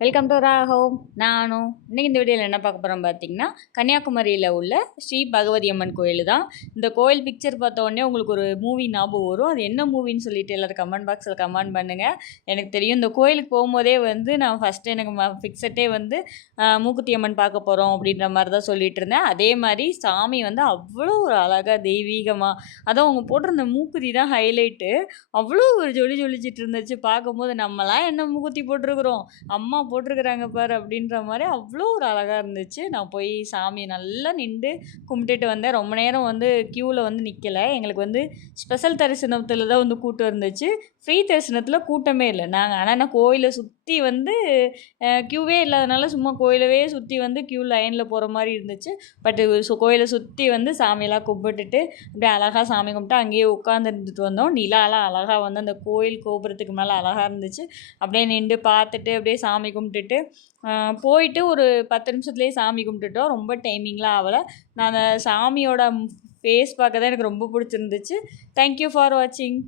Welcome to Raghav. நானும் இன்றைக்கி இந்த வீடியோவில் என்ன பார்க்க போகிறோம் பார்த்தீங்கன்னா, கன்னியாகுமரியில் உள்ள ஸ்ரீ பகவதி அம்மன் கோயில் தான். இந்த கோயில் பிக்சர் பார்த்த உடனே உங்களுக்கு ஒரு மூவி ஞாபகம் வரும். அது என்ன மூவின்னு சொல்லிட்டு எல்லோரும் கமெண்ட் பாக்ஸில் கமெண்ட் பண்ணுங்கள். எனக்கு தெரியும், இந்த கோயிலுக்கு போகும்போதே நான் ஃபஸ்ட்டு எனக்கு ஃபிக்ஸட்டே மூக்குத்தி அம்மன் பார்க்க போகிறோம் அப்படின்ற மாதிரி தான் சொல்லிட்டு இருந்தேன். அதே மாதிரி சாமி அவ்வளோ ஒரு அழகாக தெய்வீகமாக, அதான் அவங்க போட்டிருந்த மூக்குத்தி தான் ஹைலைட்டு. அவ்வளோ ஒரு ஜொலிச்சிட்டு இருந்துச்சு பார்க்கும்போது. நம்மலாம் என்ன மூக்குத்தி போட்டிருக்கிறோம், அம்மா போட்டிருக்கிறாங்க பாரு அப்படின்ற மாதிரி அவ்வளோ ஒரு அழகாக இருந்துச்சு. நான் போய் சாமியை நல்லா நின்று கும்பிட்டுட்டு வந்தேன். ரொம்ப நேரம் க்யூவில் நிற்கலை. எங்களுக்கு ஸ்பெஷல் தரிசனத்தில் தான் கூட்டம் இருந்துச்சு. ஃப்ரீ தரிசனத்தில் கூட்டமே இல்லை. ஆனால் கோயிலை சுற்றி க்யூவே இல்லாதனால சும்மா கோயிலவே சுற்றி க்யூ லைனில் போகிற மாதிரி இருந்துச்சு. பட் கோயிலை சுற்றி சாமியெல்லாம் கும்பிட்டுட்டு அப்படியே அழகாக சாமி கும்பிட்டு அங்கேயே உட்காந்துருந்துட்டு வந்தோம். நிலாலாம் அழகாக அந்த கோயில் கோபுரத்துக்கு மேலே அழகாக இருந்துச்சு. அப்படியே நின்று பார்த்துட்டு அப்படியே சாமி கும்பிட்டுட்டு போயிட்டு ஒரு 10 நிமிஷத்துலேயே சாமி கும்பிட்டுட்டோம். ரொம்ப டைமிங்லாம் ஆகலை. நான் அந்த சாமியோட ஃபேஸ் பார்க்க தான் எனக்கு ரொம்ப பிடிச்சிருந்துச்சு. தேங்க்யூ ஃபார் வாட்சிங்.